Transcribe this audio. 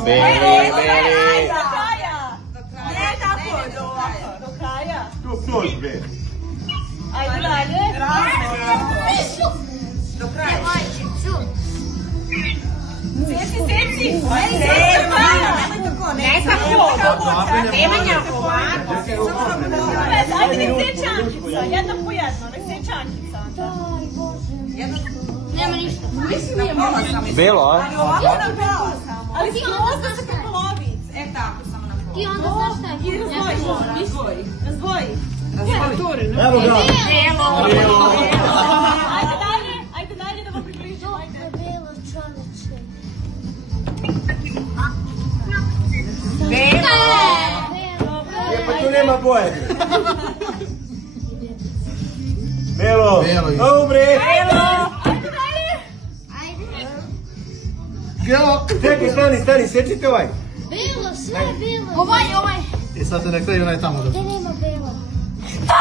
beli. Ne tako, do kraja. Prođi, bre. Ajde dalje. Do kraja. Seci. Nemanja ovako. Ajde nek seče Ankica, jedna po jedno, nek seče Ankica. Nema ništa. Belo, a? Ali skroz da se polovic. Ti onda znaš šta je? I razdvoji. Evo ga. Ajde dalje da vam približimo. Belo čoveče. Pa tu nema boje. Belo. Ovo bre. Ajde dalje. Stani, sečite ovaj. Belo, sve je belo. Ovaj. I sad se na kraju onaj tamo. Gdje nema belo? Da!